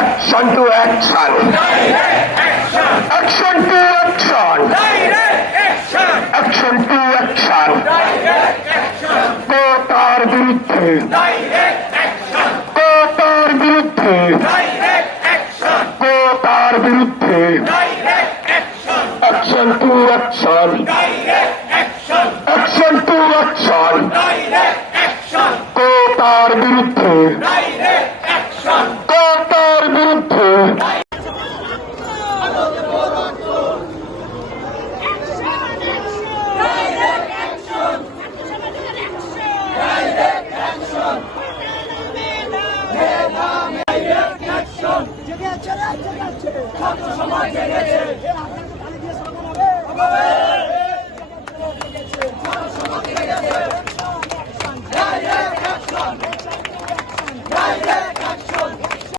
Action to action. Action to action. Action to action. কোটার বিরুদ্ধে। কোটার বিরুদ্ধে। কোটার বিরুদ্ধে। Action to action. Action to action. কোটার বিরুদ্ধে।